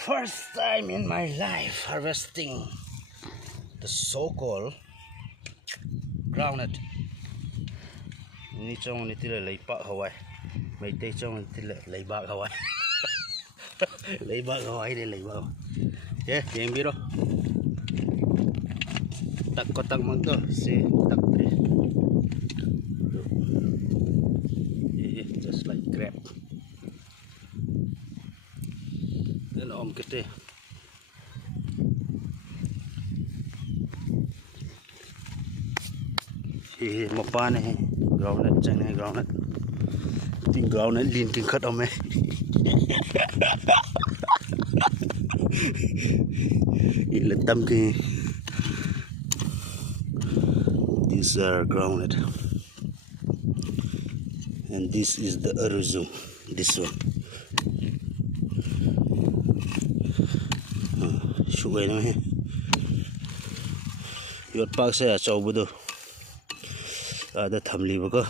First time in my life harvesting the so-called groundnut. Ni chong ni tila leipak Hawaii. May tay chong ni tila leibak Hawaii. Leibak Hawaii ni leibak. Ya, yang biru. Tak kotak mangto si tak tri. Just like crab. Dan om kita. Mapa này groundnut chẳng này groundnut. Thì groundnut liên kinh khất ông ấy. Ini là tâm cái. These are groundnut. And this is the aruzum. This one. Sugai nó he. Yot pak saya chau budu. Ada thamli baka.